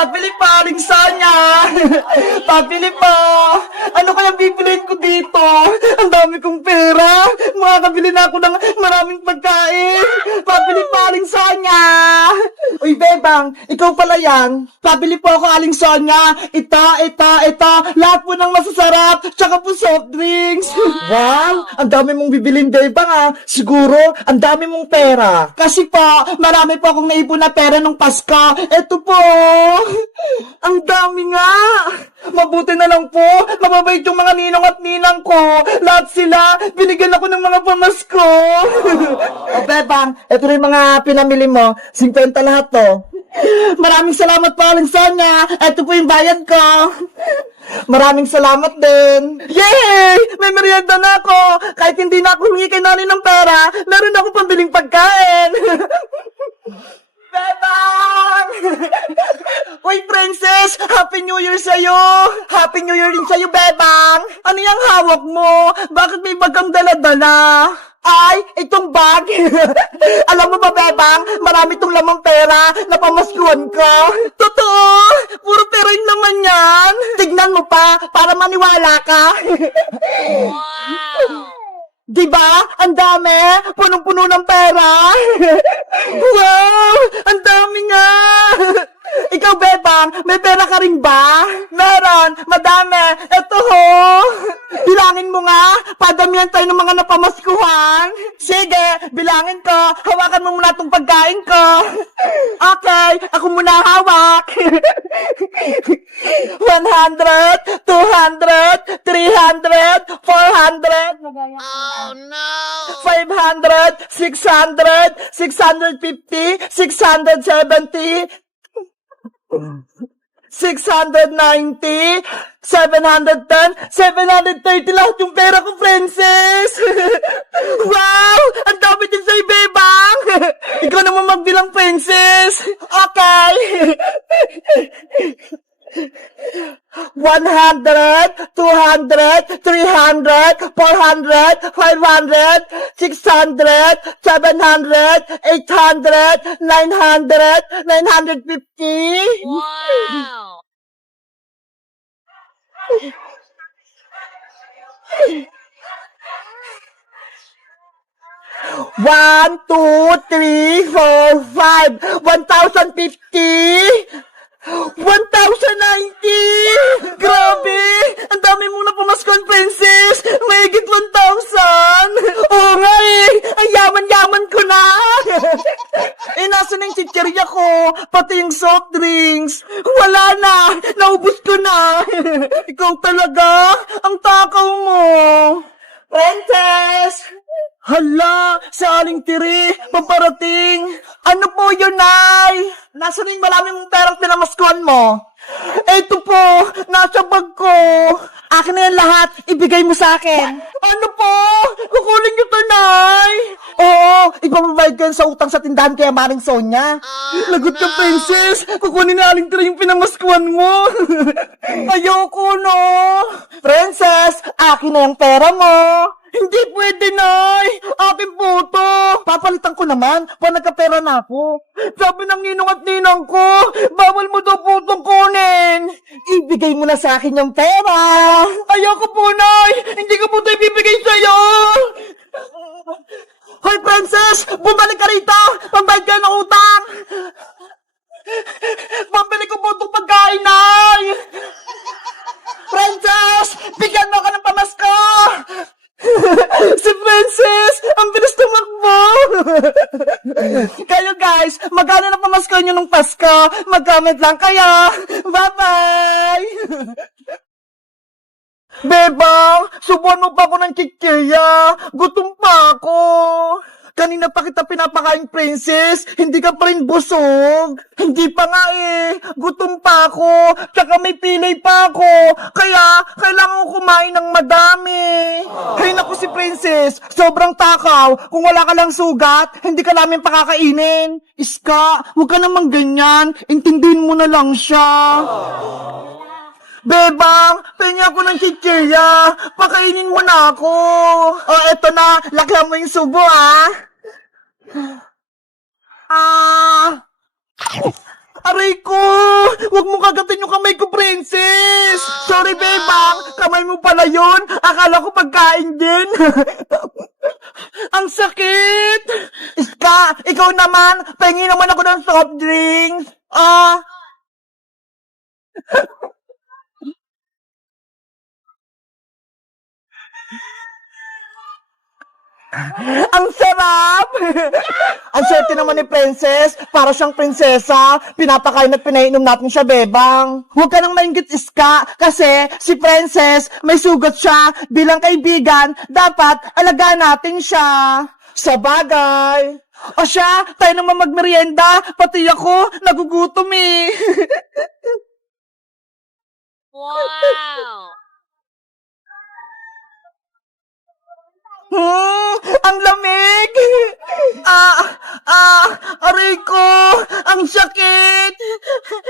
Pabili pa, Aling Sonia! Pabili pa! Ano kaya bibiliin ko dito? Ang dami kong pera! Makakabili na ako ng maraming pagkain! Pabili pa, Aling Sonia! Uy, Bebang, ikaw pala yan. Pabili po ako, Aling Sonia. Ito. Lahat po ng masasarap. Tsaka po soft drinks. Wow! Ang dami mong bibilin, Bebang, ah. Siguro, ang dami mong pera. Kasi po, marami po akong naipon na pera nung Pasko. Ito po. Ang dami nga. Mabuti na lang po. Mababait yung mga ninong at ninang ko. Lahat sila, binigyan ako ng mga pamasko. O, Bebang, ito rin mga pinamili mo. 50 lahat to. Maraming salamat po, Aling Sonia. Ito po yung bayad ko. Maraming salamat din. Yay! May merienda na ako. Kahit hindi na ako humingi kay nanay ng pera, meron ako pambiling pagkain. Bebang! Uy, Princess! Happy New Year sa'yo! Happy New Year din sa'yo, Bebang! Ano yung hawak mo? Bakit may bagang dala-dala? Ay, itong bag! Alam mo ba, Bebang? Marami itong lamang pera na pamaskuhan ko. Totoo! Puro pera yun naman yan! Tignan mo pa, para maniwala ka. Diba? Ang dami! Punong-puno ng pera! Wow! Ang dami nga! Ikaw, Bebang, may pera ka rin ba? Meron! Madami! Ito ho! Bilangin mo nga! Padamihan tayo ng mga napamaskuhan! Sige! Bilangin ko! Hawakan mo muna itong pagkain ko! Okay! Ako muna hawak! 100, 200, 300, 400, Oh no! 500, 600, 650, 670, 690, 710, 730 lahat yung pera ko, Princess! Wow! Ang dami din sa'yo, Bebang! Ikaw naman magbilang, Princess! Okay! 100, 200, 300, 400, 500, 600, 700, 800, 900, 950. Wow! One, two, three, four, five. 1,050. 1,090! Grabe! Ang dami mong napamaskuhan, Princess! Mahigit 1,000! Oo nga eh! Ang yaman-yaman ko na! Nasa na yung chichirya ko? Pati yung soft drinks! Wala na! Naubos ko na! Ikaw talaga! Ang takaw mo! Princess! Hala, sa Aling Tiri, paparating. Ano po yun, Nay? Nasaan yung maraming mong perang pinamaskuhan mo? Eto po, nasa bag ko. Akin na yan lahat, ibigay mo sa akin. Ano po? Kukunin niyo to, Nay? Oo, ipapabayad ko yan sa utang sa tindahan kaya Maring Sonia. Lagot ka, Princess. Kukunin na Aling Tiri yung pinamaskuhan mo. Ayoko, no? Princess, akin na yung pera mo. Hindi pwede, Nay! Akin po to! Papalitan ko naman, pag nagkapera na ako. Sabi ng ninong at ninang ko, bawal mo daw po itong kunin! Ibigay mo na sa akin yung pera! Ayoko po, Nay! Hindi ko po ito ibibigay sa'yo! Hoy, Princess! Bumalik ka rito! Pambayad ka ng utang! Pambili ko po itong pagkain, Nay! Princess! Bigyan mo ako ng pamasko! Si Princess! Ang bilis tumakbo! Kayo guys, magkano na pamasko nyo nung Pasko? Mag-comment lang kayo! Bye-bye! Bebang, subuan mo pa ako ng chichirya. Gutom pa ako. Kanina pa kita pinapakain, Princess. Hindi ka pa rin busog. Hindi pa nga eh. Gutom pa ako. Tsaka may pilay pa ako. Kaya, kailangan ko kumain ng madami. Hay naku si Princess. Sobrang takaw. Kung wala ka lang sugat, hindi ka namin pakakainin. Iska, huwag ka namang ganyan. Intindihin mo na lang siya. Bebang, pengi ako ng chichirya. Pakainin mo na ako. O, eto na. Lakyan mo yung subo, ah. Aray ko! Huwag mo kagatin yung kamay ko, princess! Sorry, bebang! Kamay mo pala yun! Akala ko pagkain din! Ang sakit! Iska, ikaw naman! Pengi naman ako ng soft drinks! Ah! Ang sarap! Ang swerte naman ni Princess. Para siyang prinsesa. Pinapakain at pinainom natin siya, bebang. Huwag ka nang maingit, Iska. Kasi si Princess, may sugat siya. Bilang kaibigan, dapat alagaan natin siya. Sa bagay. O siya, tayo naman magmerienda. Pati ako, nagugutom eh. Wow! Ang lamig! Aray ko! Ang sakit!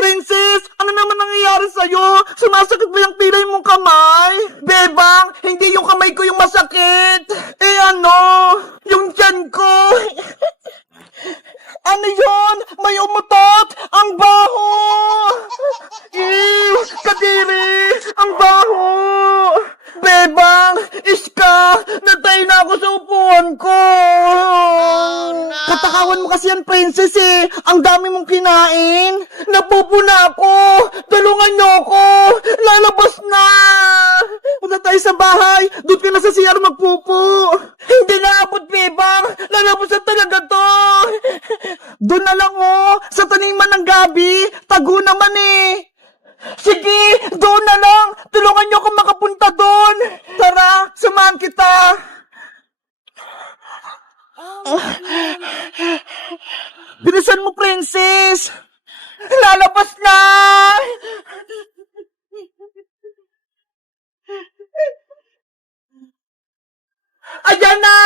Princess, ano naman nangyayari sa'yo? Sumasakit ba yung pilay mong kamay? Bebang, hindi yung kamay ko yung masakit! Eh ano? Yung tiyan ko! Ano yun? May umutot! Ang baho! Ew! Kadiri! Ang baho! Bebang! Iska! Natay na ako sa upuan ko! no! Katakawan mo kasi yan, princess eh! Ang dami mong kinain! Napupo na ako! Tulungan niyo ako! Lalabas na! Punta tayo sa bahay! Doon ka na sa CR magpupo! Hindi na abot, Bebang! Lalabas na talaga to! Doon na lang oh! Sa taniman ng gabi! Tago naman eh! Sige! Doon na lang! Tulungan niyo akong makapunta doon! Tara! Samahan kita! Bilisan mo, princess! Lalabas na! Ayan na!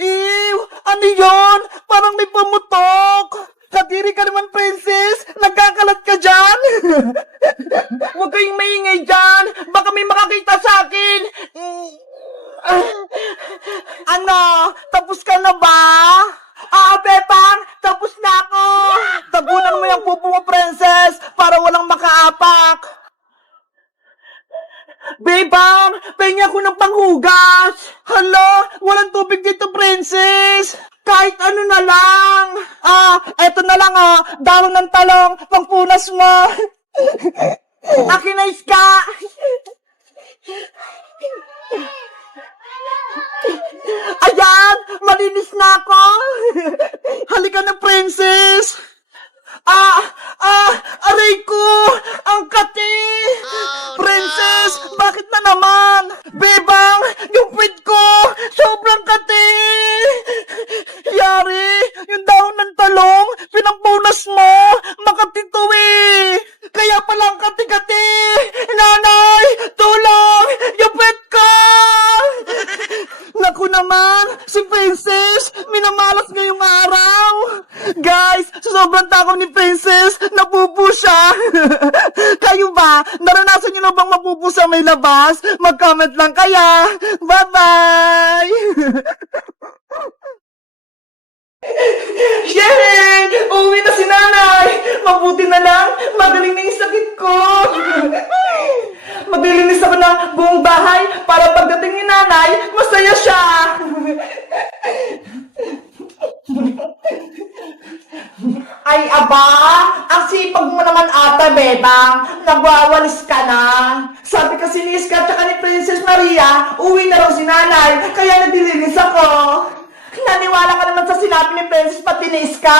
Ew! Ano yun? Parang may pamutok! Kadiri ka naman, princess! Nagkakalat ka dyan! Huwag kayong maingay dyan! Baka may makakita sa akin! Ano? Tapos ka na ba? Bebang! Tapos na ako! Tagunan mo yung pupo mo, princess! Para walang makaapak! Bebang! Pahingi ako ng panghugas! Hala! Walang tubig dito, princess! Kahit ano na lang! Eto na lang Dahon ng talong! Pangpunas mo! Akin na, Iska! Ayan! Malinis na ako! Halika na, princess! Aray ko! Ang kati! Princess! Bakit na naman? Bebang! Yung pit ko! Sobrang kati! Yari! Yung dahon ng talong! Pinampunas mo! Makati to eh! Kaya palang kati-kati! Nanay! Tulong! Yung pit ko! Naku naman! Si Princess! Minamalas ngayong araw! Guys! Sobrang takaw ni Princess! Napupo siya! Kayo ba? Naranasan niyo na bang mapupo sa may labas? Mag-comment lang kaya! Bye-bye! Yay! Uwi na si nanay! Mabuti na lang! Magaling na yung sakit ko! Maglilinis ako ng buong bahay para pagdating ni nanay, masaya siya! Ay, aba! Ang sipag mo naman ata, Bebang! Nagwawalis ka na! Sabi kasi ni Iska at ni Princess Maria, uwi na raw si nanay, kaya nagdilinis ako! Naniwala ka naman sa sinabi ni Princess pati ni Iska?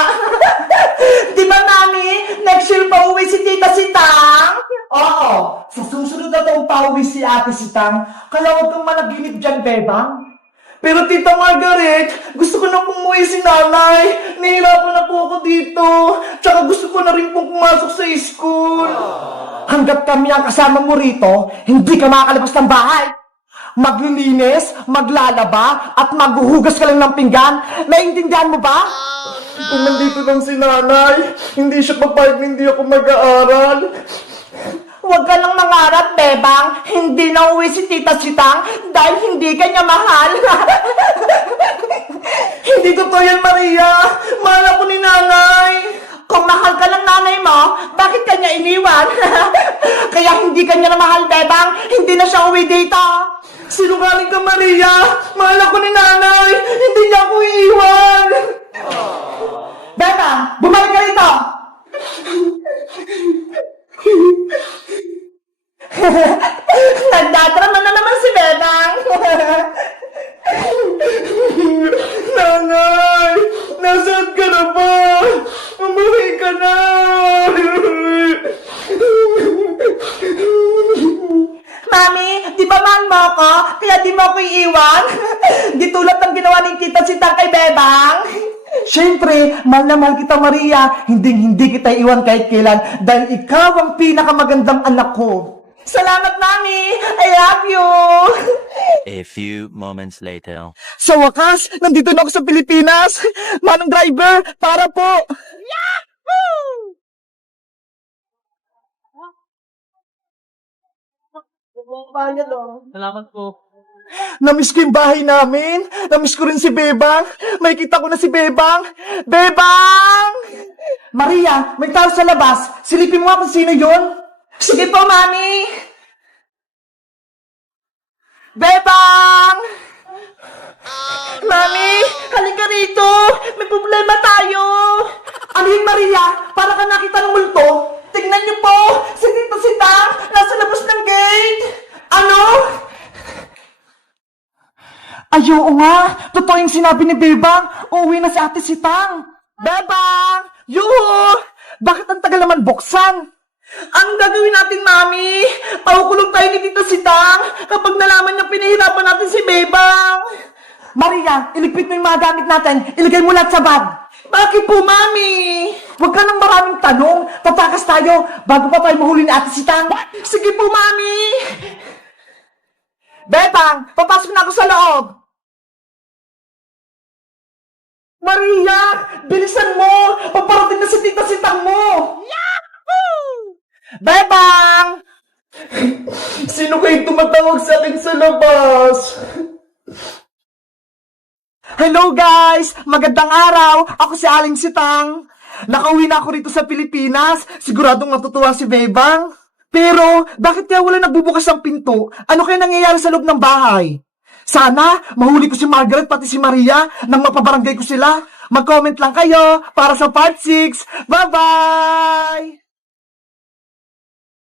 Di ba, Mami? Next year pa uwi si Tita Sitang? Oo, sa susunod na taong pa uwi si Ate Sitang, kaya huwag kang managinip dyan, Bebang. Pero Tita Margaret, gusto ko na umuwi si nanay. Nahihirapan na po ako dito. Tsaka gusto ko na rin pong pumasok sa school. Hanggat kami ang kasama mo rito, hindi ka makakalabas ng bahay. Maglilinis, maglalaba, at maghuhugas ka lang ng pinggan. Naiintindihan mo ba? Kung nandito lang si nanay, hindi siya papayag na hindi ako mag-aaral. Huwag ka lang mangarap, Bebang. Hindi na uwi si Tita Sitang dahil hindi ka niya mahal. Hindi totoo yan, Maria. Mahal ako ni nanay. Kung mahal ka ng nanay mo, bakit kanya iniwan? Kaya hindi kanya na mahal, Bebang. Hindi na siya uwi dito. Sinungaling ka, Maria. Mahal ako ni nanay. Hindi niya ako iiwan. Bebang, bumalik ka rito. Nagdadrama na naman si Bebang. Nanay, nasaan ka na ba? Umuwi ka na. Mami, di ba mahal mo ako? Kaya di mo ako iiwan? Di tulad ng ginawa ni Tita Sita kay Bebang? Siyempre, mahal na mahal kita, Maria. Hindi kita iwan kahit kailan dahil ikaw ang pinakamagandang anak ko. Salamat, Mami! I love you! A few moments later. Sa wakas, nandito na ako sa Pilipinas! Manong driver, para po! Yahoo! Salamat po. Namiss ko yung bahay namin. Namiss ko rin si Bebang. May kita ko na si Bebang. Bebang! Maria, may tao sa labas. Silipin mo nga kung sino yun. Sige po, Mami. Bebang! Mami, halika rito. May problema tayo. Ano yun, Maria? Para ka nakita ng multo. Tingnan niyo po. Si Tita Sitang nasa labas ng gate. Ano? Ay, oo nga. Totoo yung sinabi ni Bebang. Uuwi na si Ate Sitang. Bebang! Yuhu! Bakit ang tagal naman buksan? Ang gagawin natin, Mami? Pakukulong tayo ni Tita Sitang kapag nalaman niya pinahirapan natin si Bebang. Maria, iligpit mo yung mga gamit natin. Ilagay mo lahat sa bag. Bakit po, Mami? Huwag ka ng maraming tanong. Tatakas tayo bago pa tayo mahuli ni Ate Sitang. Sige po, Mami. Bebang, papasok na ako sa loob. Maria, bilisan mo! Paparating na si Tita Sitang mo! Yahoo! Bebang! Sino kayo tumatawag sa akin sa labas? Hello guys! Magandang araw! Ako si Aling Sitang. Nakauwi na ako rito sa Pilipinas. Siguradong matutuwa si Bebang. Pero, bakit kaya wala nagbubukas ang pinto? Ano kaya nangyayari sa loob ng bahay? Sana, mahuli ko si Margaret pati si Maria nang mapabarangay ko sila. Mag-comment lang kayo para sa part 6. Bye-bye!